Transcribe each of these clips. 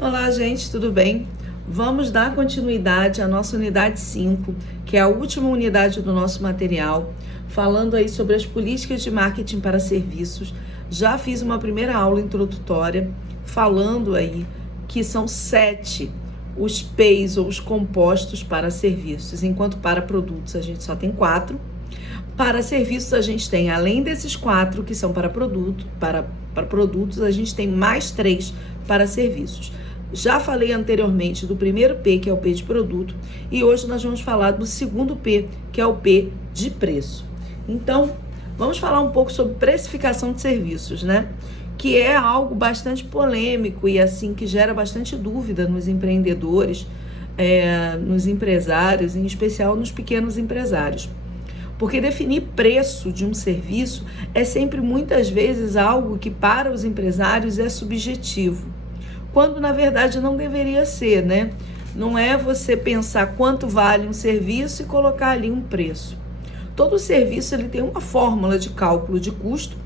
Olá, gente, tudo bem? Vamos dar continuidade à nossa unidade 5, que é a última unidade do nosso material, falando aí sobre as políticas de marketing para serviços. Já fiz uma primeira aula introdutória falando aí que são 7 os P's ou os compostos para serviços, enquanto para produtos a gente só tem 4. Para serviços a gente tem, além desses 4 que são para produtos, a gente tem mais 3 para serviços. Já falei anteriormente do primeiro P, que é o P de produto, e hoje nós vamos falar do segundo P, que é o P de preço. Então, vamos falar um pouco sobre precificação de serviços, né? Que é algo bastante polêmico e assim que gera bastante dúvida nos empreendedores, nos empresários, em especial nos pequenos empresários. Porque definir preço de um serviço é sempre, muitas vezes, algo que para os empresários é subjetivo, quando na verdade não deveria ser, né? Não é você pensar quanto vale um serviço e colocar ali um preço. Todo serviço ele tem uma fórmula de cálculo de custo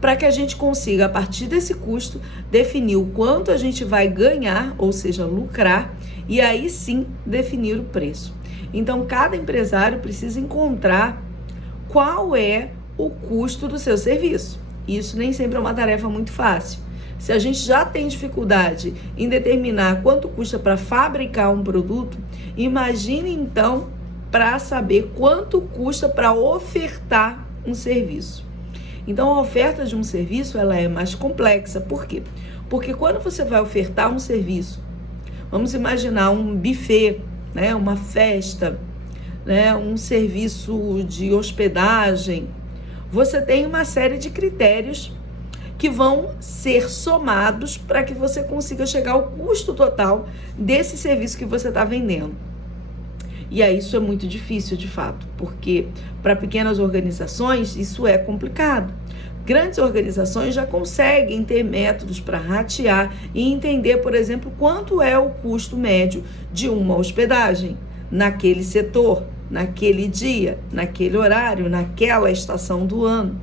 para que a gente consiga, a partir desse custo, definir o quanto a gente vai ganhar, ou seja, lucrar, e aí sim definir o preço. Então, cada empresário precisa encontrar qual é o custo do seu serviço. Isso nem sempre é uma tarefa muito fácil. Se a gente já tem dificuldade em determinar quanto custa para fabricar um produto, imagine então para saber quanto custa para ofertar um serviço. Então, a oferta de um serviço ela é mais complexa. Por quê? Porque quando você vai ofertar um serviço, vamos imaginar um buffet, né, uma festa, né, um serviço de hospedagem, você tem uma série de critérios que vão ser somados para que você consiga chegar ao custo total desse serviço que você está vendendo. E aí isso é muito difícil, de fato, porque para pequenas organizações isso é complicado. Grandes organizações já conseguem ter métodos para ratear e entender, por exemplo, quanto é o custo médio de uma hospedagem naquele setor, naquele dia, naquele horário, naquela estação do ano.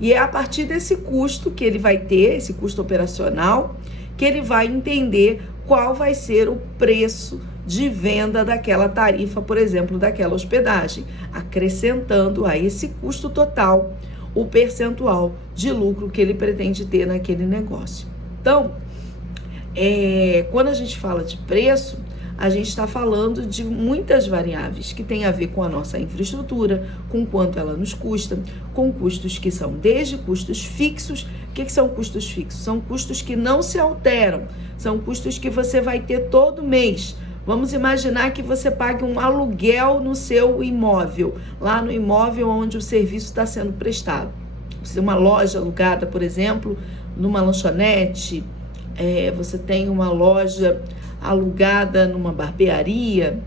E é a partir desse custo que ele vai ter, esse custo operacional, que ele vai entender qual vai ser o preço de venda daquela tarifa, por exemplo, daquela hospedagem, acrescentando a esse custo total o percentual de lucro que ele pretende ter naquele negócio. Então, quando a gente fala de preço, a gente está falando de muitas variáveis que têm a ver com a nossa infraestrutura, com quanto ela nos custa, com custos que são desde custos fixos. O que são custos fixos? São custos que não se alteram, são custos que você vai ter todo mês. Vamos imaginar que você pague um aluguel no seu imóvel, lá no imóvel onde o serviço está sendo prestado. Você tem uma loja alugada, por exemplo, numa lanchonete, você tem uma loja alugada numa barbearia.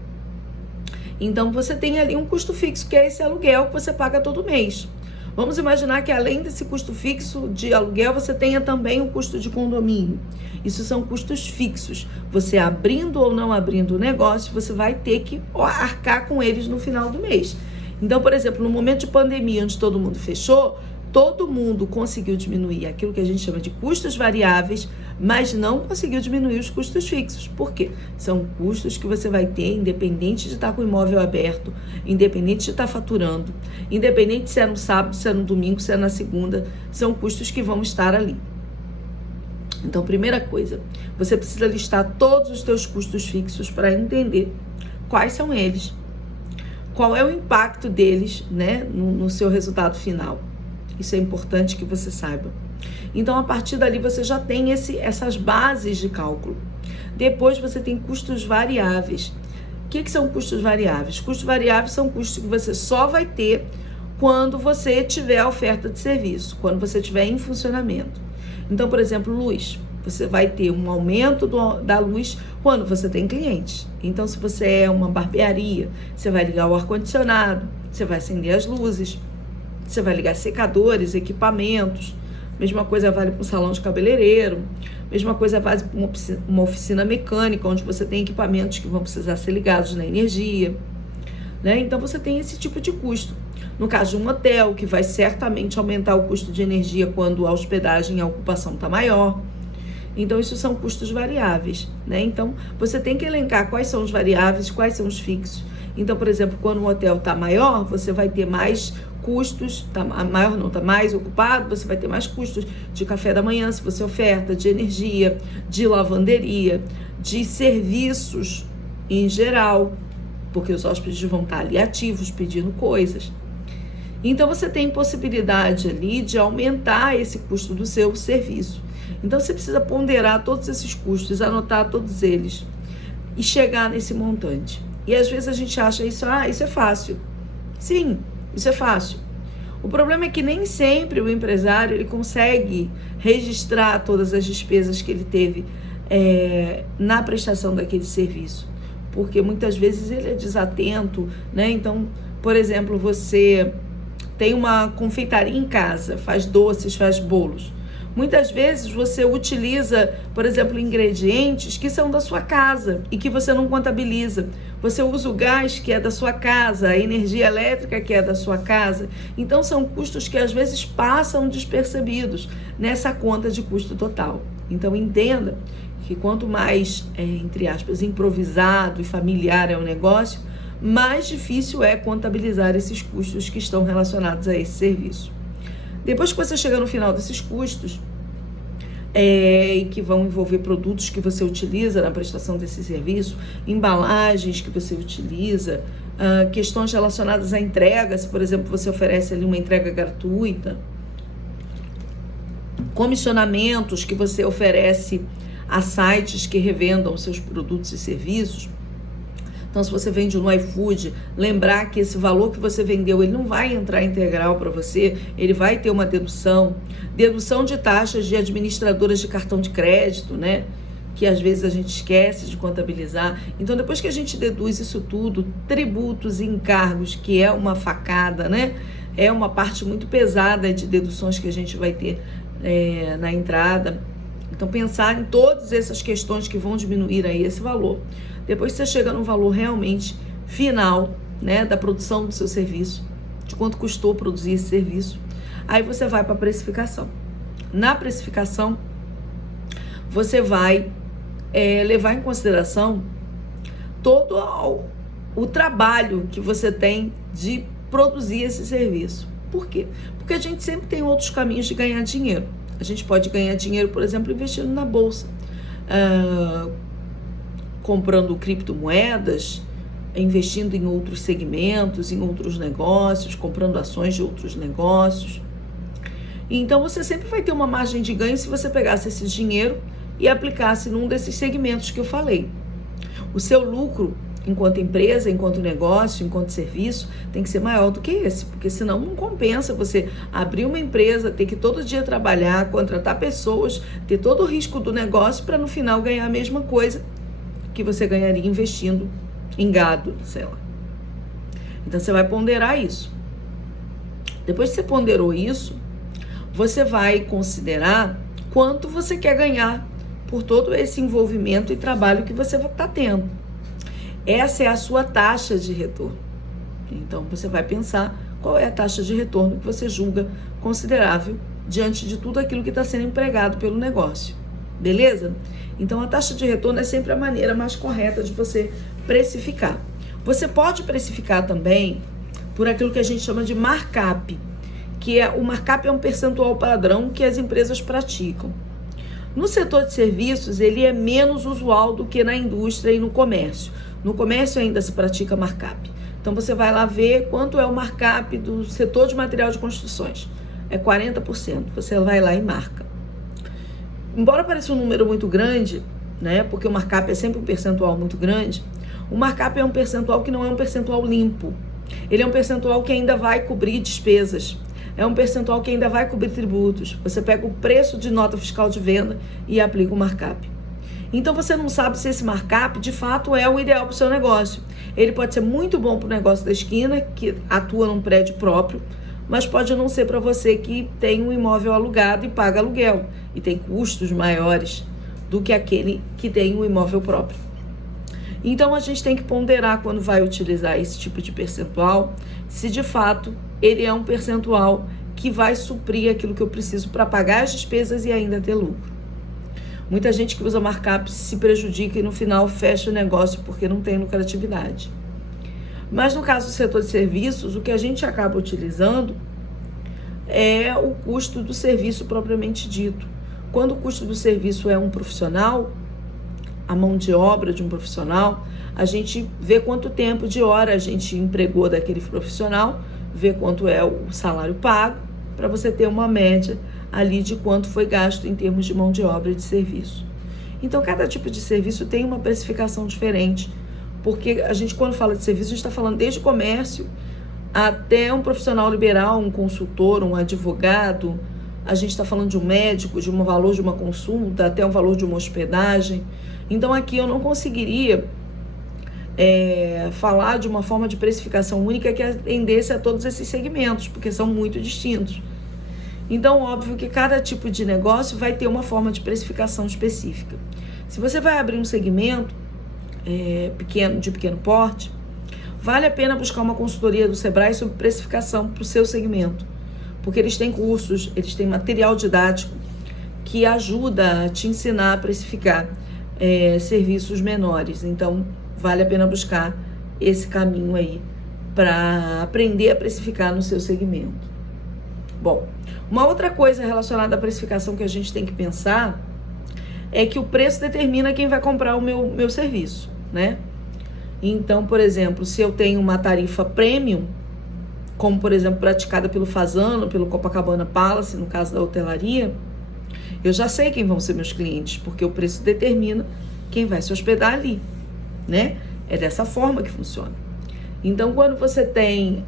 Então você tem ali um custo fixo, que é esse aluguel que você paga todo mês. Vamos imaginar que além desse custo fixo de aluguel, você tenha também o custo de condomínio. Isso são custos fixos. Você abrindo ou não abrindo o negócio, você vai ter que arcar com eles no final do mês. Então, por exemplo, no momento de pandemia, onde todo mundo fechou, todo mundo conseguiu diminuir aquilo que a gente chama de custos variáveis, mas não conseguiu diminuir os custos fixos. Por quê? São custos que você vai ter independente de estar com o imóvel aberto, independente de estar faturando, independente se é no sábado, se é no domingo, se é na segunda, são custos que vão estar ali. Então, primeira coisa, você precisa listar todos os seus custos fixos para entender quais são eles, qual é o impacto deles, né, no seu resultado final. Isso é importante que você saiba. Então, a partir dali, você já tem essas bases de cálculo. Depois, você tem custos variáveis. O que são custos variáveis? Custos variáveis são custos que você só vai ter quando você tiver a oferta de serviço, quando você estiver em funcionamento. Então, por exemplo, luz. Você vai ter um aumento da luz quando você tem clientes. Então, se você é uma barbearia, você vai ligar o ar-condicionado, você vai acender as luzes, você vai ligar secadores, equipamentos. Mesma coisa vale para um salão de cabeleireiro. Mesma coisa vale para uma oficina mecânica, onde você tem equipamentos que vão precisar ser ligados na energia, né? Então, você tem esse tipo de custo. No caso de um hotel, que vai certamente aumentar o custo de energia quando a hospedagem e a ocupação está maior. Então, isso são custos variáveis, né? Então, você tem que elencar quais são os variáveis, quais são os fixos. Então, por exemplo, quando o hotel está maior, você vai ter mais custos, tá maior não, está mais ocupado, você vai ter mais custos de café da manhã, se você oferta, de energia, de lavanderia, de serviços em geral, porque os hóspedes vão estar ali ativos, pedindo coisas. Então, você tem possibilidade ali de aumentar esse custo do seu serviço. Então, você precisa ponderar todos esses custos, anotar todos eles e chegar nesse montante. E às vezes a gente acha isso é fácil. Sim, isso é fácil. O problema é que nem sempre o empresário ele consegue registrar todas as despesas que ele teve na prestação daquele serviço, porque muitas vezes ele é desatento, né? Então, por exemplo, você tem uma confeitaria em casa, faz doces, faz bolos. Muitas vezes você utiliza, por exemplo, ingredientes que são da sua casa e que você não contabiliza. Você usa o gás que é da sua casa, a energia elétrica que é da sua casa. Então, são custos que às vezes passam despercebidos nessa conta de custo total. Então, entenda que quanto mais, entre aspas, improvisado e familiar é o negócio, mais difícil é contabilizar esses custos que estão relacionados a esse serviço. Depois que você chega no final desses custos, e que vão envolver produtos que você utiliza na prestação desse serviço, embalagens que você utiliza, questões relacionadas à entrega, se por exemplo você oferece ali uma entrega gratuita, comissionamentos que você oferece a sites que revendam seus produtos e serviços. Então, se você vende no iFood, lembrar que esse valor que você vendeu, ele não vai entrar integral para você, ele vai ter uma dedução de taxas de administradoras de cartão de crédito, né? Que às vezes a gente esquece de contabilizar. Então, depois que a gente deduz isso tudo, tributos e encargos, que é uma facada, né? É uma parte muito pesada de deduções que a gente vai ter na entrada. Então, pensar em todas essas questões que vão diminuir aí esse valor. Depois você chega no valor realmente final, né, da produção do seu serviço, de quanto custou produzir esse serviço. Aí você vai para a precificação. Na precificação, você vai levar em consideração todo o trabalho que você tem de produzir esse serviço. Por quê? Porque a gente sempre tem outros caminhos de ganhar dinheiro. A gente pode ganhar dinheiro, por exemplo, investindo na bolsa, comprando criptomoedas, investindo em outros segmentos, em outros negócios, comprando ações de outros negócios. Então, você sempre vai ter uma margem de ganho se você pegasse esse dinheiro e aplicasse num desses segmentos que eu falei. O seu lucro, enquanto empresa, enquanto negócio, enquanto serviço, tem que ser maior do que esse, porque senão não compensa você abrir uma empresa, ter que todo dia trabalhar, contratar pessoas, ter todo o risco do negócio para no final ganhar a mesma coisa que você ganharia investindo em gado, sei lá. Então, você vai ponderar isso. Depois que você ponderou isso, você vai considerar quanto você quer ganhar por todo esse envolvimento e trabalho que você está tendo. Essa é a sua taxa de retorno. Então, você vai pensar qual é a taxa de retorno que você julga considerável diante de tudo aquilo que está sendo empregado pelo negócio. Beleza? Então, a taxa de retorno é sempre a maneira mais correta de você precificar. Você pode precificar também por aquilo que a gente chama de markup, que o markup é um percentual padrão que as empresas praticam. No setor de serviços, ele é menos usual do que na indústria e no comércio. No comércio ainda se pratica markup. Então, você vai lá ver quanto é o markup do setor de material de construções. É 40%. Você vai lá e marca. Embora pareça um número muito grande, né, porque o markup é sempre um percentual muito grande, o markup é um percentual que não é um percentual limpo. Ele é um percentual que ainda vai cobrir despesas. É um percentual que ainda vai cobrir tributos. Você pega o preço de nota fiscal de venda e aplica o markup. Então, você não sabe se esse markup, de fato, é o ideal para o seu negócio. Ele pode ser muito bom para o negócio da esquina, que atua num prédio próprio, mas pode não ser para você que tem um imóvel alugado e paga aluguel e tem custos maiores do que aquele que tem um imóvel próprio. Então, a gente tem que ponderar quando vai utilizar esse tipo de percentual, se de fato ele é um percentual que vai suprir aquilo que eu preciso para pagar as despesas e ainda ter lucro. Muita gente que usa markup se prejudica e no final fecha o negócio porque não tem lucratividade. Mas no caso do setor de serviços, o que a gente acaba utilizando é o custo do serviço propriamente dito. Quando o custo do serviço é um profissional, a mão de obra de um profissional, a gente vê quanto tempo de hora a gente empregou daquele profissional, vê quanto é o salário pago, para você ter uma média ali de quanto foi gasto em termos de mão de obra e de serviço. Então, cada tipo de serviço tem uma precificação diferente, porque a gente, quando fala de serviço, a gente está falando desde comércio até um profissional liberal, um consultor, um advogado, a gente está falando de um médico, de um valor de uma consulta, até um valor de uma hospedagem. Então, aqui eu não conseguiria falar de uma forma de precificação única que atendesse a todos esses segmentos, porque são muito distintos. Então, óbvio que cada tipo de negócio vai ter uma forma de precificação específica. Se você vai abrir um segmento de pequeno porte, vale a pena buscar uma consultoria do Sebrae sobre precificação para o seu segmento, porque eles têm cursos, eles têm material didático que ajuda a te ensinar a precificar serviços menores. Então, vale a pena buscar esse caminho aí para aprender a precificar no seu segmento. Bom, uma outra coisa relacionada à precificação que a gente tem que pensar é que o preço determina quem vai comprar o meu serviço, né? Então, por exemplo, se eu tenho uma tarifa premium, como, por exemplo, praticada pelo Fasano, pelo Copacabana Palace, no caso da hotelaria, eu já sei quem vão ser meus clientes, porque o preço determina quem vai se hospedar ali, né? É dessa forma que funciona. Então, quando você tem,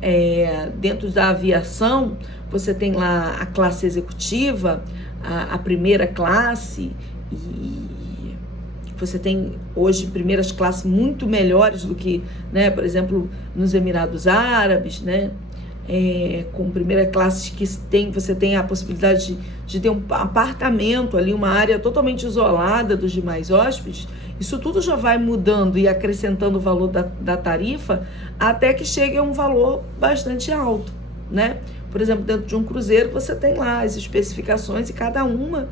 dentro da aviação, você tem lá a classe executiva, a primeira classe, e você tem hoje primeiras classes muito melhores do que, né, por exemplo, nos Emirados Árabes, né? Com primeira classe que você tem a possibilidade de ter um apartamento ali, uma área totalmente isolada dos demais hóspedes. Isso tudo já vai mudando e acrescentando o valor da tarifa até que chegue a um valor bastante alto, né? Por exemplo, dentro de um cruzeiro você tem lá as especificações e cada uma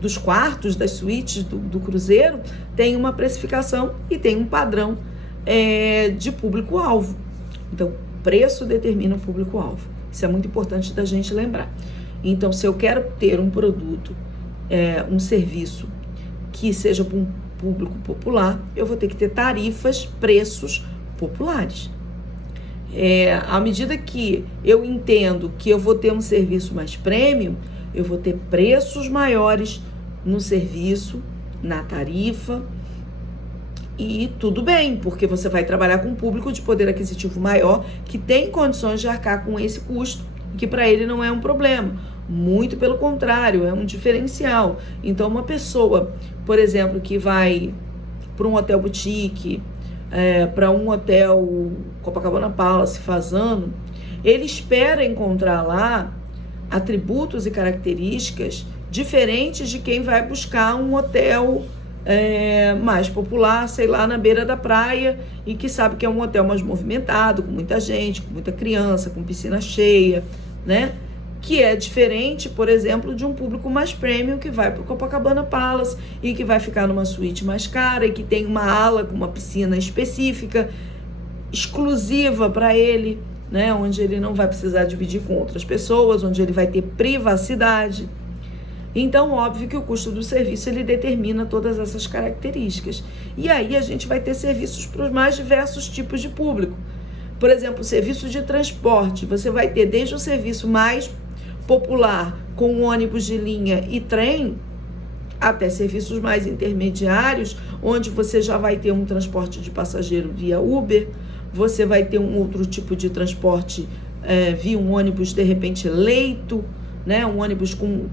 dos quartos, das suítes do cruzeiro tem uma precificação e tem um padrão de público-alvo. Então, preço determina o público-alvo. Isso é muito importante da gente lembrar. Então, se eu quero ter um produto, um serviço que seja para um público popular, eu vou ter que ter tarifas, preços populares. À medida que eu entendo que eu vou ter um serviço mais premium, eu vou ter preços maiores no serviço, na tarifa, e tudo bem, porque você vai trabalhar com um público de poder aquisitivo maior que tem condições de arcar com esse custo, que para ele não é um problema. Muito pelo contrário, é um diferencial. Então, uma pessoa, por exemplo, que vai para um hotel boutique, para um hotel Copacabana Palace, Fasano, ele espera encontrar lá atributos e características diferentes de quem vai buscar um hotel mais popular, sei lá, na beira da praia, e que sabe que é um hotel mais movimentado, com muita gente, com muita criança, com piscina cheia, né? Que é diferente, por exemplo, de um público mais premium que vai para o Copacabana Palace e que vai ficar numa suíte mais cara e que tem uma ala com uma piscina específica, exclusiva para ele, né? Onde ele não vai precisar dividir com outras pessoas, onde ele vai ter privacidade. Então, óbvio que o custo do serviço, ele determina todas essas características. E aí a gente vai ter serviços para os mais diversos tipos de público. Por exemplo, serviço de transporte, você vai ter desde o serviço mais popular, com ônibus de linha e trem, até serviços mais intermediários, onde você já vai ter um transporte de passageiro via Uber, você vai ter um outro tipo de transporte via um ônibus, de repente, leito, né? Um ônibus com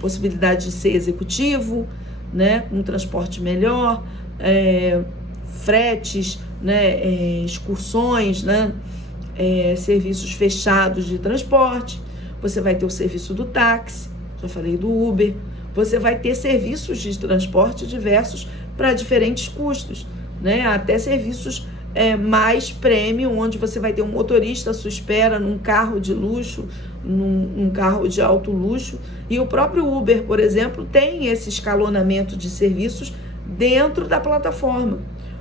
possibilidade de ser executivo, né? Um transporte melhor, fretes, né? Excursões, né? Serviços fechados de transporte. Você vai ter o serviço do táxi, já falei do Uber. Você vai ter serviços de transporte diversos para diferentes custos, né? Até serviços mais premium, onde você vai ter um motorista à sua espera num carro de luxo, num carro de alto luxo. E o próprio Uber, por exemplo, tem esse escalonamento de serviços dentro da plataforma.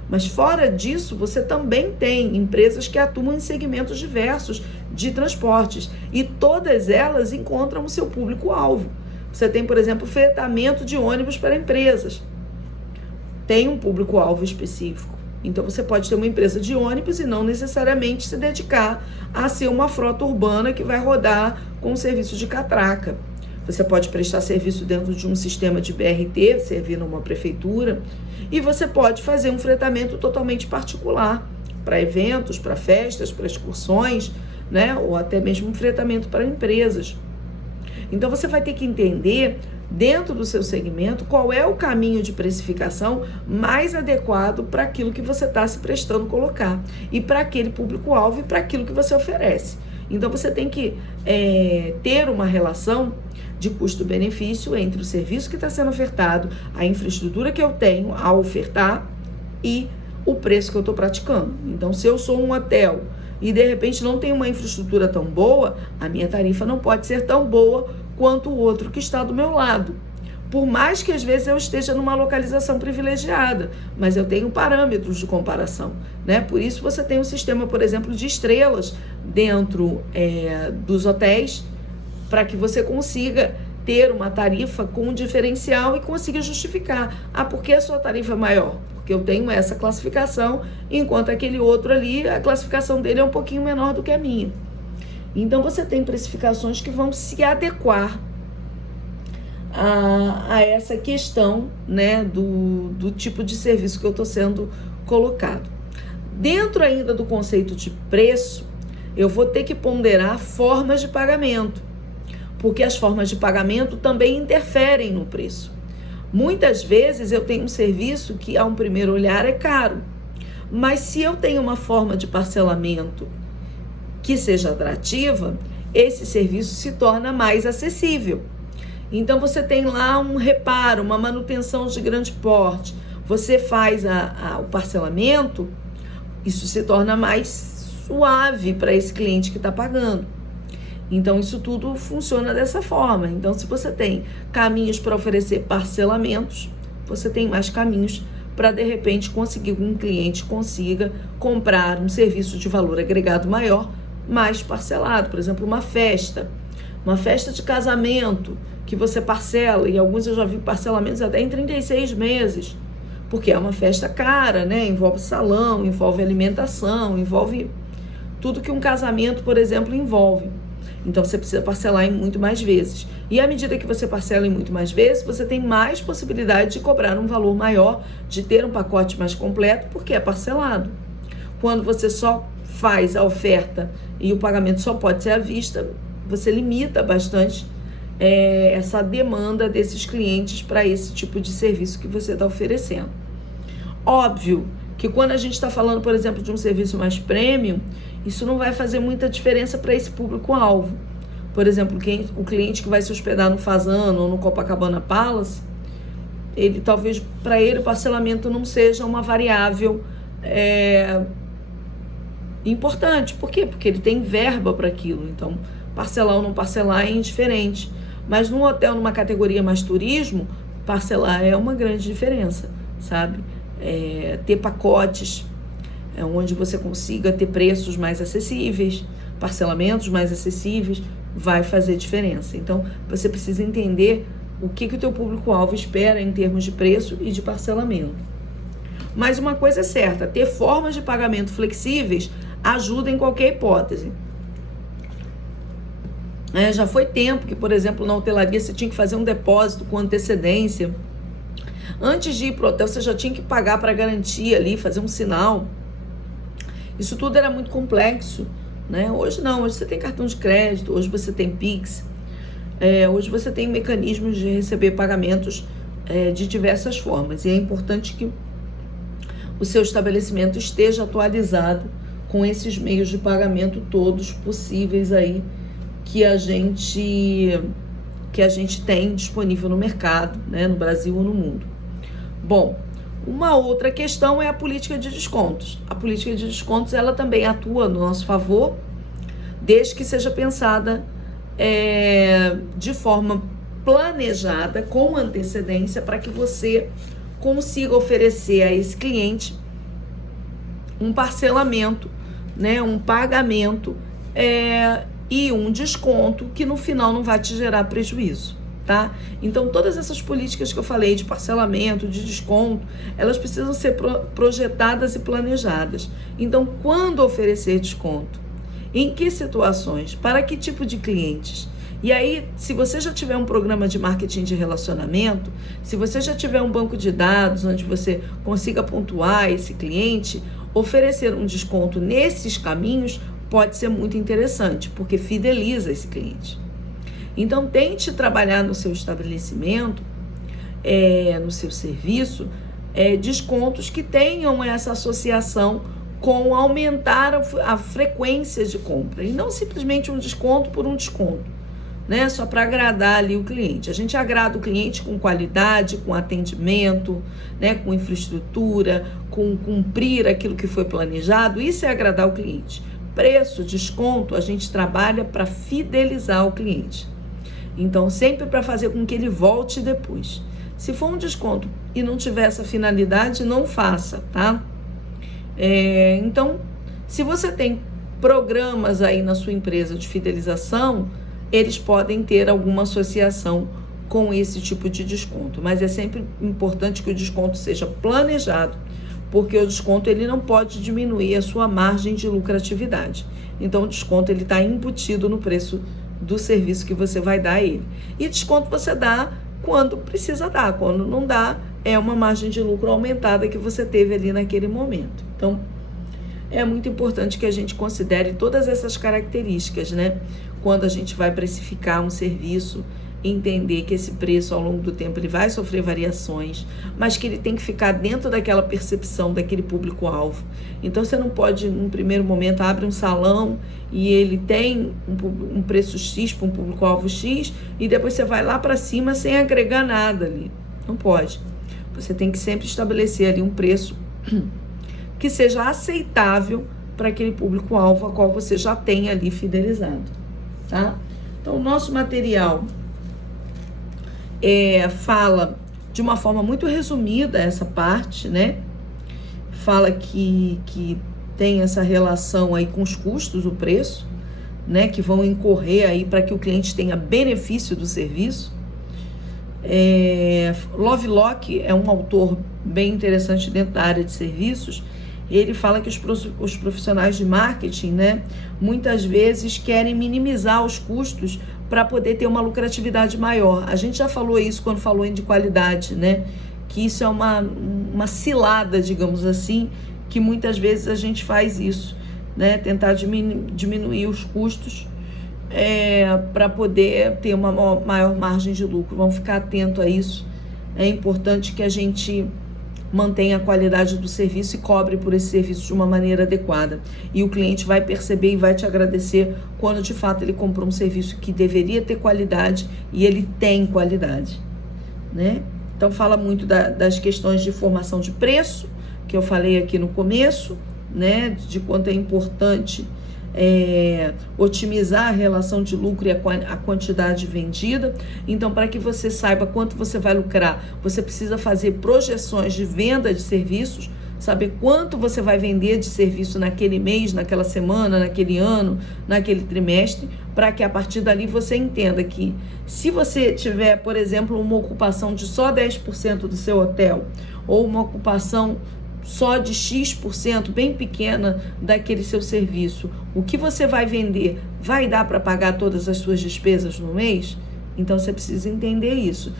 Mas fora disso, você também tem empresas que atuam em segmentos diversos de transportes e todas elas encontram o seu público-alvo. Você tem, por exemplo, fretamento de ônibus para empresas. Tem um público-alvo específico. Então, você pode ter uma empresa de ônibus e não necessariamente se dedicar a ser uma frota urbana que vai rodar com um serviço de catraca. Você pode prestar serviço dentro de um sistema de BRT, servir numa prefeitura, e você pode fazer um fretamento totalmente particular para eventos, para festas, para excursões, né? Ou até mesmo um fretamento para empresas. Então, você vai ter que entender, dentro do seu segmento, qual é o caminho de precificação mais adequado para aquilo que você está se prestando colocar e para aquele público-alvo e para aquilo que você oferece. Então, você tem que ter uma relação de custo-benefício entre o serviço que está sendo ofertado, a infraestrutura que eu tenho a ofertar e o preço que eu estou praticando. Então, se eu sou um hotel e de repente não tenho uma infraestrutura tão boa, a minha tarifa não pode ser tão boa quanto o outro que está do meu lado. Por mais que às vezes eu esteja numa localização privilegiada, mas eu tenho parâmetros de comparação, né? Por isso você tem um sistema, por exemplo, de estrelas dentro dos hotéis, para que você consiga ter uma tarifa com um diferencial e consiga justificar. Por que a sua tarifa é maior? Porque eu tenho essa classificação, enquanto aquele outro ali, a classificação dele é um pouquinho menor do que a minha. Então, você tem precificações que vão se adequar a essa questão, né, do tipo de serviço que eu estou sendo colocado. Dentro ainda do conceito de preço, eu vou ter que ponderar formas de pagamento, porque as formas de pagamento também interferem no preço. Muitas vezes eu tenho um serviço que, a um primeiro olhar, é caro, mas se eu tenho uma forma de parcelamento que seja atrativa, esse serviço se torna mais acessível. Então, você tem lá um reparo, uma manutenção de grande porte, você faz o parcelamento, isso se torna mais suave para esse cliente que está pagando. Então, isso tudo funciona dessa forma. Então, se você tem caminhos para oferecer parcelamentos, você tem mais caminhos para, de repente, conseguir que um cliente consiga comprar um serviço de valor agregado maior, mais parcelado. Por exemplo, uma festa de casamento que você parcela, e alguns eu já vi parcelamentos até em 36 meses, porque é uma festa cara, né? Envolve salão, envolve alimentação, envolve tudo que um casamento, por exemplo, envolve. Então, você precisa parcelar em muito mais vezes. E à medida que você parcela em muito mais vezes, você tem mais possibilidade de cobrar um valor maior, de ter um pacote mais completo, porque é parcelado. Quando você só faz a oferta e o pagamento só pode ser à vista, você limita bastante essa demanda desses clientes para esse tipo de serviço que você está oferecendo. Óbvio que quando a gente está falando, por exemplo, de um serviço mais premium, isso não vai fazer muita diferença para esse público-alvo. Por exemplo, o cliente que vai se hospedar no Fasano ou no Copacabana Palace, talvez para ele o parcelamento não seja uma variável importante. Por quê? Porque ele tem verba para aquilo. Então, parcelar ou não parcelar é indiferente. Mas num hotel, numa categoria mais turismo, parcelar é uma grande diferença, sabe? Ter pacotes onde você consiga ter preços mais acessíveis, parcelamentos mais acessíveis, vai fazer diferença. Então, você precisa entender o que o teu público-alvo espera em termos de preço e de parcelamento. Mas uma coisa é certa, ter formas de pagamento flexíveis ajuda em qualquer hipótese. Já foi tempo que, por exemplo, na hotelaria você tinha que fazer um depósito com antecedência. Antes de ir para o hotel, você já tinha que pagar para garantir ali, fazer um sinal. Isso tudo era muito complexo, né? Hoje não, hoje você tem cartão de crédito, hoje você tem Pix, hoje você tem mecanismos de receber pagamentos de diversas formas. E é importante que o seu estabelecimento esteja atualizado com esses meios de pagamento todos possíveis aí que a gente tem disponível no mercado, né, no Brasil ou no mundo. Bom, uma outra questão é a política de descontos. A política de descontos, ela também atua no nosso favor, desde que seja pensada de forma planejada, com antecedência, para que você consiga oferecer a esse cliente um parcelamento, né, um pagamento e um desconto que no final não vai te gerar prejuízo, tá? Então, todas essas políticas que eu falei de parcelamento, de desconto, elas precisam ser projetadas e planejadas. Então, quando oferecer desconto? Em que situações? Para que tipo de clientes? E aí, se você já tiver um programa de marketing de relacionamento, se você já tiver um banco de dados onde você consiga pontuar esse cliente, oferecer um desconto nesses caminhos pode ser muito interessante, porque fideliza esse cliente. Então, tente trabalhar no seu estabelecimento, no seu serviço, descontos que tenham essa associação com aumentar a frequência de compra, e não simplesmente um desconto por um desconto, né? Só para agradar ali o cliente. A gente agrada o cliente com qualidade, com atendimento, né? Com infraestrutura, com cumprir aquilo que foi planejado. Isso é agradar o cliente. Preço, desconto, a gente trabalha para fidelizar o cliente. Então, sempre para fazer com que ele volte depois. Se for um desconto e não tiver essa finalidade, não faça, tá? Então, se você tem programas aí na sua empresa de fidelização, eles podem ter alguma associação com esse tipo de desconto. Mas é sempre importante que o desconto seja planejado, porque o desconto ele não pode diminuir a sua margem de lucratividade. Então, o desconto ele está embutido no preço do serviço que você vai dar a ele. E desconto você dá quando precisa dar, quando não dá, é uma margem de lucro aumentada que você teve ali naquele momento. Então, é muito importante que a gente considere todas essas características, né? Quando a gente vai precificar um serviço, entender que esse preço ao longo do tempo ele vai sofrer variações, mas que ele tem que ficar dentro daquela percepção daquele público-alvo. Então, você não pode, num primeiro momento, abre um salão e ele tem um preço X para um público-alvo X e depois você vai lá para cima sem agregar nada ali. Não pode. Você tem que sempre estabelecer ali um preço que seja aceitável para aquele público-alvo a qual você já tem ali fidelizado, tá? Então, o nosso material fala de uma forma muito resumida essa parte, né? Fala que tem essa relação aí com os custos, o preço, né? Que vão incorrer aí para que o cliente tenha benefício do serviço. Lovelock é um autor bem interessante dentro da área de serviços. Ele fala que os profissionais de marketing, né, muitas vezes querem minimizar os custos para poder ter uma lucratividade maior. A gente já falou isso quando falou de qualidade, né? Que isso é uma cilada, digamos assim, que muitas vezes a gente faz isso, né? Tentar diminuir os custos para poder ter uma maior margem de lucro. Vamos ficar atento a isso. É importante que a gente mantenha a qualidade do serviço e cobre por esse serviço de uma maneira adequada. E o cliente vai perceber e vai te agradecer quando de fato ele comprou um serviço que deveria ter qualidade e ele tem qualidade, né? Então fala muito das questões de formação de preço, que eu falei aqui no começo, né? De quanto é importante otimizar a relação de lucro e a quantidade vendida. Então, para que você saiba quanto você vai lucrar, você precisa fazer projeções de venda de serviços, saber quanto você vai vender de serviço naquele mês, naquela semana, naquele ano, naquele trimestre, para que a partir dali você entenda que se você tiver, por exemplo, uma ocupação de só 10% do seu hotel, ou uma ocupação só de X%, bem pequena, daquele seu serviço, o que você vai vender vai dar para pagar todas as suas despesas no mês? Então, você precisa entender isso.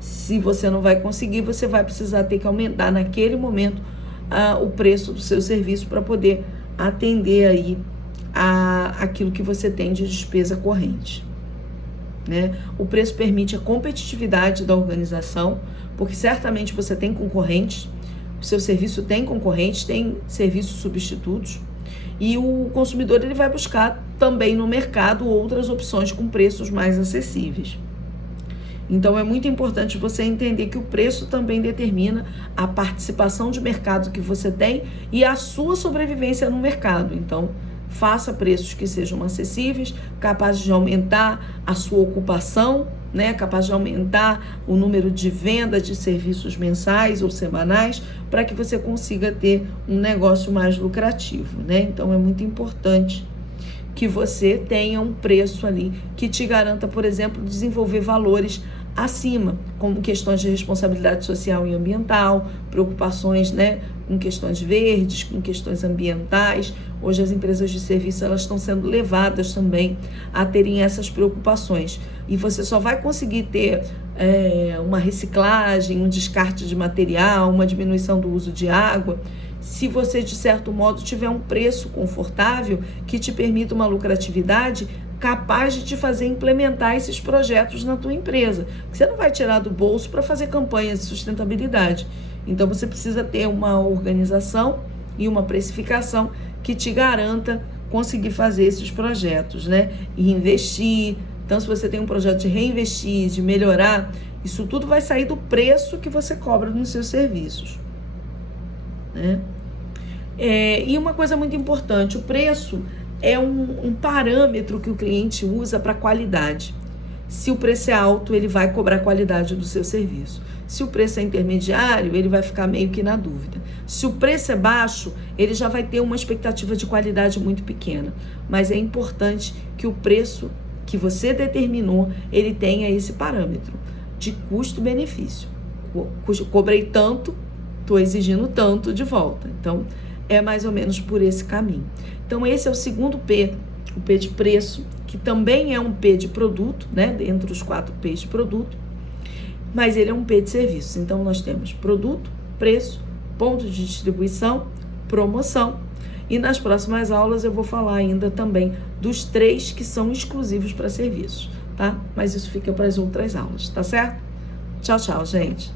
Se você não vai conseguir, você vai precisar ter que aumentar naquele momento o preço do seu serviço para poder atender aí aquilo que você tem de despesa corrente, né? O preço permite a competitividade da organização, porque certamente você tem concorrentes. O seu serviço tem concorrentes, tem serviços substitutos, e o consumidor ele vai buscar também no mercado outras opções com preços mais acessíveis. Então, é muito importante você entender que o preço também determina a participação de mercado que você tem e a sua sobrevivência no mercado. Então, faça preços que sejam acessíveis, capazes de aumentar a sua ocupação, né? Capaz de aumentar o número de vendas de serviços mensais ou semanais, para que você consiga ter um negócio mais lucrativo, né? Então é muito importante que você tenha um preço ali que te garanta, por exemplo, desenvolver valores acima, como questões de responsabilidade social e ambiental, preocupações, né, com questões verdes, com questões ambientais. Hoje as empresas de serviço, elas estão sendo levadas também a terem essas preocupações. E você só vai conseguir ter uma reciclagem, um descarte de material, uma diminuição do uso de água, se você, de certo modo, tiver um preço confortável que te permita uma lucratividade capaz de te fazer implementar esses projetos na tua empresa. Você não vai tirar do bolso para fazer campanhas de sustentabilidade. Então, você precisa ter uma organização e uma precificação que te garanta conseguir fazer esses projetos, né? E investir. Então, se você tem um projeto de reinvestir, de melhorar, isso tudo vai sair do preço que você cobra nos seus serviços, né? E uma coisa muito importante, o preço é um parâmetro que o cliente usa para qualidade. Se o preço é alto, ele vai cobrar a qualidade do seu serviço. Se o preço é intermediário, ele vai ficar meio que na dúvida. Se o preço é baixo, ele já vai ter uma expectativa de qualidade muito pequena. Mas é importante que o preço que você determinou, ele tenha esse parâmetro de custo-benefício. Cobrei tanto, estou exigindo tanto de volta. Então, é mais ou menos por esse caminho. Então, esse é o segundo P, o P de preço, que também é um P de produto, né? Dentre os 4 P's de produto, mas ele é um P de serviço. Então, nós temos produto, preço, ponto de distribuição, promoção. E nas próximas aulas eu vou falar ainda também dos 3 que são exclusivos para serviços, tá? Mas isso fica para as outras aulas, tá certo? Tchau, tchau, gente.